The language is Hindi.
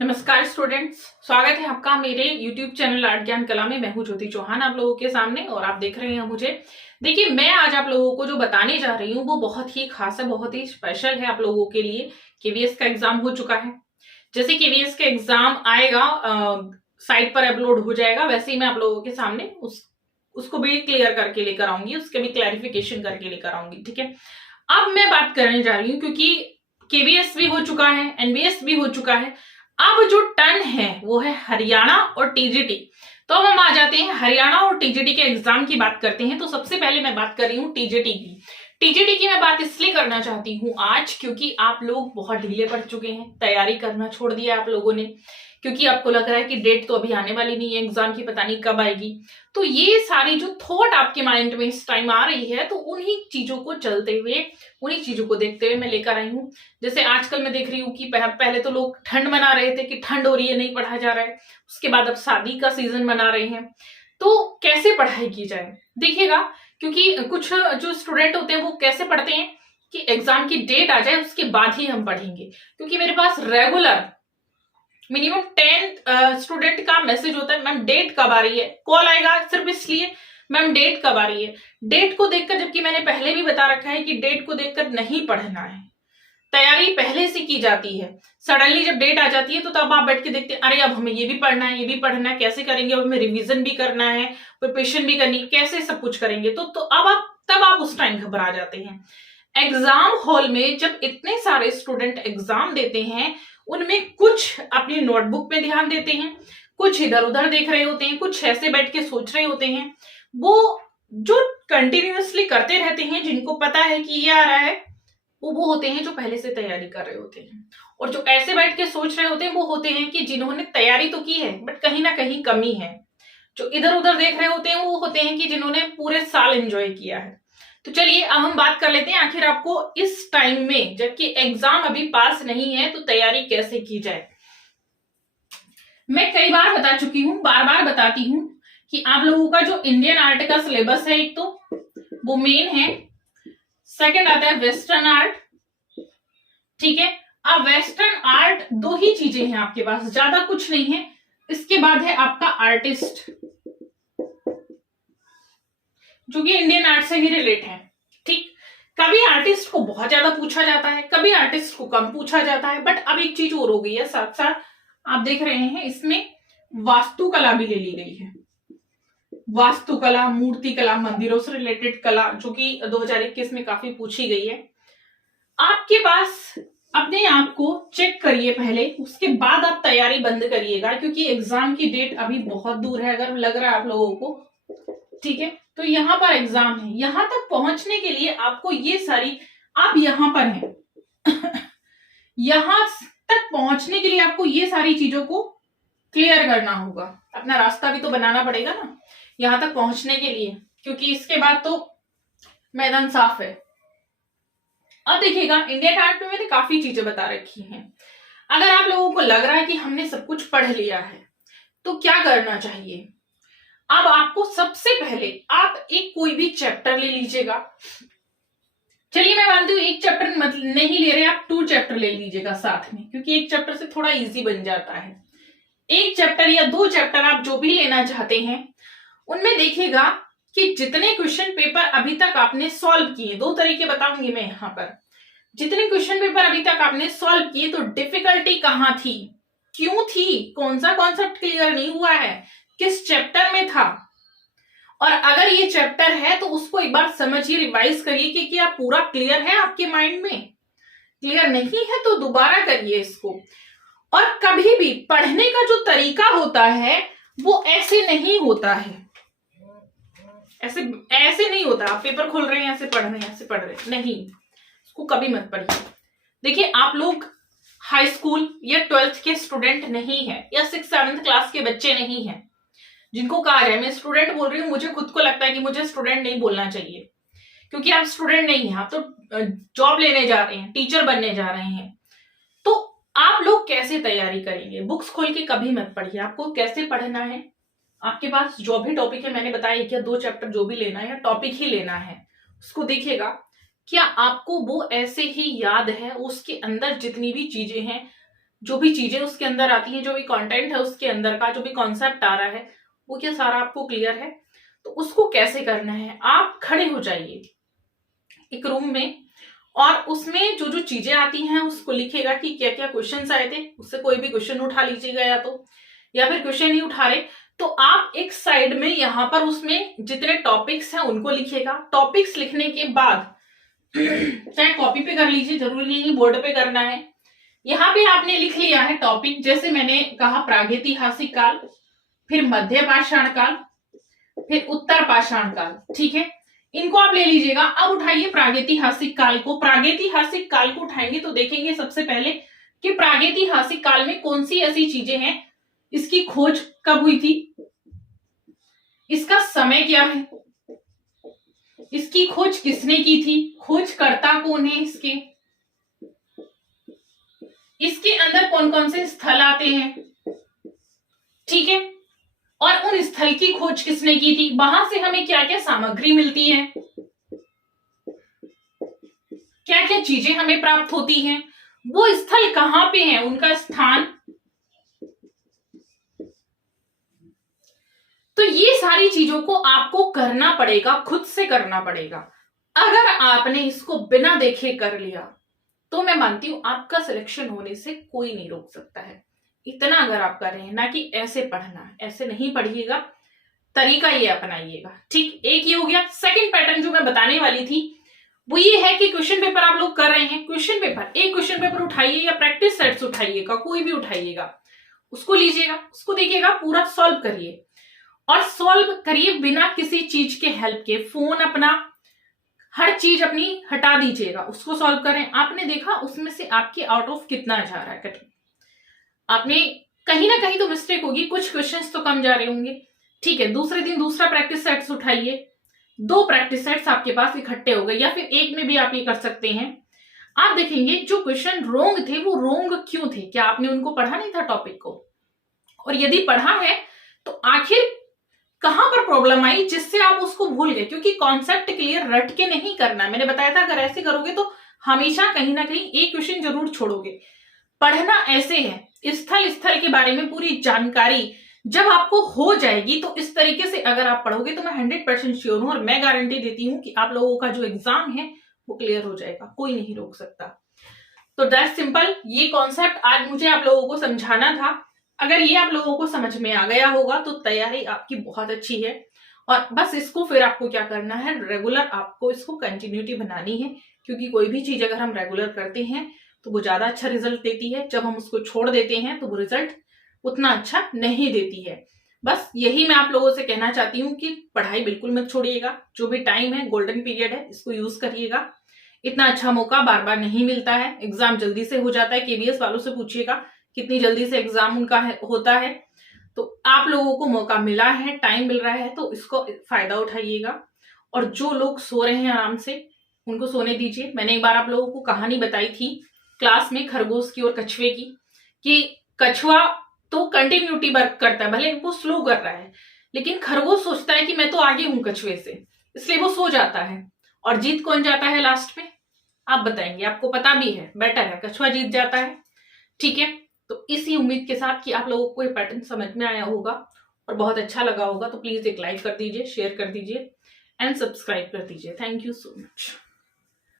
नमस्कार स्टूडेंट्स, स्वागत है आपका मेरे YouTube चैनल आर्ट ज्ञान कला में। मैं हूं ज्योति चौहान आप लोगों के सामने और आप देख रहे हैं मुझे। देखिए, मैं आज आप लोगों को जो बताने जा रही हूँ वो बहुत ही खास है, बहुत ही स्पेशल है आप लोगों के लिए। केवीएस का एग्जाम हो चुका है। जैसे केवीएस का एग्जाम आएगा, साइट पर अपलोड हो जाएगा, वैसे ही मैं आप लोगों के सामने उसको भी क्लियर करके लेकर आऊंगी, उसके भी क्लैरिफिकेशन करके लेकर आऊंगी। ठीक है, अब मैं बात करने जा रही हूँ क्योंकि केवीएस भी हो चुका है, एनबीएस भी हो चुका है। अब जो टर्न है वो है हरियाणा और टीजीटी। तो अब हम आ जाते हैं हरियाणा और टीजीटी के एग्जाम की बात करते हैं। तो सबसे पहले मैं बात कर रही हूँ टीजीटी की। टीजीटी की मैं बात इसलिए करना चाहती हूँ आज क्योंकि आप लोग बहुत ढीले पड़ चुके हैं, तैयारी करना छोड़ दिया आप लोगों ने, क्योंकि आपको लग रहा है कि डेट तो अभी आने वाली नहीं है एग्जाम की, पता नहीं कब आएगी। तो ये सारी जो थॉट आपके माइंड में इस टाइम आ रही है, तो उन्हीं चीजों को चलते हुए, उन्हीं चीजों को देखते हुए मैं लेकर आई हूँ। जैसे आजकल मैं देख रही हूँ कि पहले तो लोग ठंड मना रहे थे कि ठंड हो रही है, नहीं पढ़ा जा रहा है। उसके बाद अब शादी का सीजन मना रहे हैं। तो कैसे पढ़ाई की जाए देखिएगा, क्योंकि कुछ जो स्टूडेंट होते हैं वो कैसे पढ़ते हैं कि एग्जाम की डेट आ जाए उसके बाद ही हम पढ़ेंगे। क्योंकि मेरे पास रेगुलर मिनिमम 10 स्टूडेंट का मैसेज होता है, मैम डेट कब आ रही है। कॉल आएगा सिर्फ इसलिए, मैम डेट कब आ रही है। डेट को देखकर, जबकि मैंने पहले भी बता रखा है कि डेट को देखकर नहीं पढ़ना है, तैयारी पहले से की जाती है। सडनली जब डेट आ जाती है तो तब आप बैठ के देखते हैं, अरे अब हमें ये भी पढ़ना है, ये भी पढ़ना है, कैसे करेंगे, अब हमें रिवीजन भी करना है, प्रिपरेशन भी करनी है, कैसे सब कुछ करेंगे। तो अब आप तब आप उस टाइम घबरा जाते हैं। एग्जाम हॉल में जब इतने सारे स्टूडेंट एग्जाम देते हैं, उनमें कुछ अपनी नोटबुक पे ध्यान देते हैं, कुछ इधर उधर देख रहे होते हैं, कुछ ऐसे बैठ के सोच रहे होते हैं। वो जो कंटिन्यूअसली करते रहते हैं, जिनको पता है कि ये आ रहा है, वो होते हैं जो पहले से तैयारी कर रहे होते हैं। और जो ऐसे बैठ के सोच रहे होते हैं वो होते हैं कि जिन्होंने तैयारी तो की है बट कहीं ना कहीं कमी है। जो इधर उधर देख रहे होते हैं वो होते हैं कि जिन्होंने पूरे साल एंजॉय किया है। तो चलिए अब हम बात कर लेते हैं, आखिर आपको इस टाइम में जबकि एग्जाम अभी पास नहीं है तो तैयारी कैसे की जाए। मैं कई बार बता चुकी हूँ, बार बार बताती हूँ कि आप लोगों का जो इंडियन आर्ट का सिलेबस है, एक तो वो मेन है, सेकंड आता है वेस्टर्न आर्ट। ठीक है, अब वेस्टर्न आर्ट दो ही चीजें हैं आपके पास, ज्यादा कुछ नहीं है। इसके बाद है आपका आर्टिस्ट, जो कि इंडियन आर्ट से ही रिलेट है। ठीक, कभी आर्टिस्ट को बहुत ज्यादा पूछा जाता है, कभी आर्टिस्ट को कम पूछा जाता है। बट अब एक चीज और हो गई है, साथ साथ आप देख रहे हैं इसमें वास्तुकला भी ले ली गई है। वास्तुकला, मूर्तिकला, मंदिरों से रिलेटेड कला, जो कि 2021 में काफी पूछी गई है। आपके पास अपने आप को चेक करिए पहले, उसके बाद आप तैयारी बंद करिएगा, क्योंकि एग्जाम की डेट अभी बहुत दूर है अगर लग रहा है आप लोगों को। ठीक है, तो यहाँ पर एग्जाम है, यहां तक पहुंचने के लिए आपको ये सारी, आप यहां पर हैं यहां तक पहुंचने के लिए आपको ये सारी चीजों को क्लियर करना होगा। अपना रास्ता भी तो बनाना पड़ेगा ना यहां तक पहुंचने के लिए, क्योंकि इसके बाद तो मैदान साफ है। अब देखिएगा, इंडियन आर्ट में मैंने काफी चीजें बता रखी हैं। अगर आप लोगों को लग रहा है कि हमने सब कुछ पढ़ लिया है तो क्या करना चाहिए। अब आपको सबसे पहले आप एक कोई भी चैप्टर ले लीजिएगा। चलिए मैं मानती हूँ एक चैप्टर नहीं ले रहे, आप 2 चैप्टर ले लीजिएगा साथ में, क्योंकि एक चैप्टर से थोड़ा इजी बन जाता है। एक चैप्टर या 2 चैप्टर आप जो भी लेना चाहते हैं, उनमें देखिएगा कि जितने क्वेश्चन पेपर अभी तक आपने सॉल्व किए, 2 तरीके बताऊंगी मैं यहाँ पर, जितने क्वेश्चन पेपर अभी तक आपने सॉल्व किए, तो डिफिकल्टी कहाँ थी, क्यों थी, कौन सा कॉन्सेप्ट क्लियर नहीं हुआ है, किस चैप्टर में था। और अगर ये चैप्टर है तो उसको एक बार समझिए, रिवाइज करिए कि क्या पूरा क्लियर है आपके माइंड में। क्लियर नहीं है तो दोबारा करिए इसको। और कभी भी पढ़ने का जो तरीका होता है वो ऐसे नहीं होता है, ऐसे नहीं होता। आप पेपर खोल रहे हैं, ऐसे पढ़ रहे हैं, ऐसे पढ़ रहे हैं, नहीं, इसको कभी मत पढ़िए। देखिए, आप लोग हाई स्कूल या 12th के स्टूडेंट नहीं है, या 6th-7th क्लास के बच्चे नहीं है जिनको कहा जाए, मैं स्टूडेंट बोल रही हूँ। मुझे खुद को लगता है कि मुझे स्टूडेंट नहीं बोलना चाहिए, क्योंकि आप स्टूडेंट नहीं है, आप तो जॉब लेने जा रहे हैं, टीचर बनने जा रहे हैं। तो आप लोग कैसे तैयारी करेंगे, बुक्स खोल के कभी मत पढ़िए। आपको कैसे पढ़ना है, आपके पास जो भी टॉपिक है, मैंने बताया कि 2 चैप्टर जो भी लेना है या टॉपिक ही लेना है, उसको देखिएगा क्या आपको वो ऐसे ही याद है, उसके अंदर जितनी भी चीजें हैं जो भी चीजें उसके अंदर आती हैं, जो भी कंटेंट है उसके अंदर का, जो भी कॉन्सेप्ट आ रहा है, वो क्या सारा आपको क्लियर है? तो उसको कैसे करना है, आप खड़े हो जाइए एक रूम में और उसमें जो जो चीजें आती हैं उसको लिखेगा कि क्या क्या क्वेश्चंस आए थे, उससे कोई भी क्वेश्चन उठा लीजिएगा या फिर क्वेश्चन नहीं उठा रहे तो आप एक साइड में यहाँ पर उसमें जितने टॉपिक्स हैं उनको लिखिएगा। टॉपिक्स लिखने के बाद चाहे कॉपी पे कर लीजिए, जरूरी नहीं बोर्ड पे करना है। यहाँ पे आपने लिख लिया है टॉपिक, जैसे मैंने कहा प्रागैतिहासिक काल, फिर मध्य पाषाण काल, फिर उत्तर पाषाण काल, ठीक है, इनको आप ले लीजिएगा। अब उठाइए प्रागैतिहासिक काल को। प्रागैतिहासिक काल को उठाएंगे तो देखेंगे सबसे पहले कि प्रागैतिहासिक काल में कौन सी ऐसी चीजें हैं, इसकी खोज कब हुई थी, इसका समय क्या है, इसकी खोज किसने की थी, खोजकर्ता कौन है इसके अंदर कौन कौन से स्थल आते हैं, ठीक है, और उन स्थल की खोज किसने की थी, वहां से हमें क्या क्या सामग्री मिलती है, क्या क्या चीजें हमें प्राप्त होती हैं, वो स्थल कहां पे है, उनका स्थान। तो ये सारी चीजों को आपको करना पड़ेगा, खुद से करना पड़ेगा। अगर आपने इसको बिना देखे कर लिया तो मैं मानती हूं आपका सिलेक्शन होने से कोई नहीं रोक सकता है। इतना अगर आप कर रहे हैं ना कि ऐसे पढ़ना, ऐसे नहीं पढ़िएगा, तरीका ये अपनाइएगा, ठीक। एक ये हो गया। सेकंड पैटर्न जो मैं बताने वाली थी वो ये है कि क्वेश्चन पेपर आप लोग कर रहे हैं, क्वेश्चन पेपर, एक क्वेश्चन पेपर उठाइए या प्रैक्टिस सेट्स उठाइएगा, कोई भी उठाइएगा, उसको लीजिएगा, उसको देखिएगा, पूरा सॉल्व करिए और सॉल्व करिए बिना किसी चीज के हेल्प के। फोन अपना, हर चीज अपनी हटा दीजिएगा, उसको सॉल्व करें। आपने देखा उसमें से आपके आउट ऑफ कितना जा रहा है, आपने कहीं ना कहीं तो मिस्टेक होगी, कुछ क्वेश्चंस तो कम जा रहे होंगे, ठीक है। दूसरे दिन दूसरा प्रैक्टिस सेट्स उठाइए, 2 प्रैक्टिस सेट्स आपके पास इकट्ठे हो गए, या फिर एक में भी आप ये कर सकते हैं। आप देखेंगे जो क्वेश्चन रोंग थे वो रोंग क्यों थे, क्या आपने उनको पढ़ा नहीं था टॉपिक को, और यदि पढ़ा है तो आखिर कहां पर प्रॉब्लम आई जिससे आप उसको भूल गए। क्योंकि कॉन्सेप्ट क्लियर रट के नहीं करना, मैंने बताया था अगर ऐसे करोगे तो हमेशा कहीं ना कहीं एक क्वेश्चन जरूर छोड़ोगे। पढ़ना ऐसे है, स्थल के बारे में पूरी जानकारी जब आपको हो जाएगी तो इस तरीके से अगर आप पढ़ोगे तो मैं 100% श्योर हूं और मैं गारंटी देती हूं कि आप लोगों का जो एग्जाम है वो क्लियर हो जाएगा, कोई नहीं रोक सकता। तो दैट्स सिंपल, ये कॉन्सेप्ट आज मुझे आप लोगों को समझाना था। अगर ये आप लोगों को समझ में आ गया होगा तो तैयारी आपकी बहुत अच्छी है। और बस इसको फिर आपको क्या करना है, रेगुलर आपको इसको कंटिन्यूटी बनानी है, क्योंकि कोई भी चीज अगर हम रेगुलर करते हैं तो वो ज्यादा अच्छा रिजल्ट देती है। जब हम उसको छोड़ देते हैं तो वो रिजल्ट उतना अच्छा नहीं देती है। बस यही मैं आप लोगों से कहना चाहती हूँ कि पढ़ाई बिल्कुल मत छोड़िएगा, जो भी टाइम है गोल्डन पीरियड है, इसको यूज करिएगा। इतना अच्छा मौका बार बार नहीं मिलता है, एग्जाम जल्दी से हो जाता है। केवीएस वालों से पूछिएगा कितनी जल्दी से एग्जाम उनका होता है। तो आप लोगों को मौका मिला है, टाइम मिल रहा है, तो इसको फायदा उठाइएगा। और जो लोग सो रहे हैं आराम से उनको सोने दीजिए। मैंने एक बार आप लोगों को कहानी बताई थी क्लास में खरगोश की और कछुए की, कि कछुआ तो कंटिन्यूटी वर्क करता है, भले वो स्लो कर रहा है, लेकिन खरगोश सोचता है कि मैं तो आगे हूं कछुए से, इसलिए वो सो जाता है। और जीत कौन जाता है लास्ट में, आप बताएंगे, आपको पता भी है, बेटर है कछुआ जीत जाता है, ठीक है। तो इसी उम्मीद के साथ कि आप लोगों को ये पैटर्न समझ में आया होगा और बहुत अच्छा लगा होगा, तो प्लीज एक लाइक कर दीजिए, शेयर कर दीजिए एंड सब्सक्राइब कर दीजिए। Thank you so much.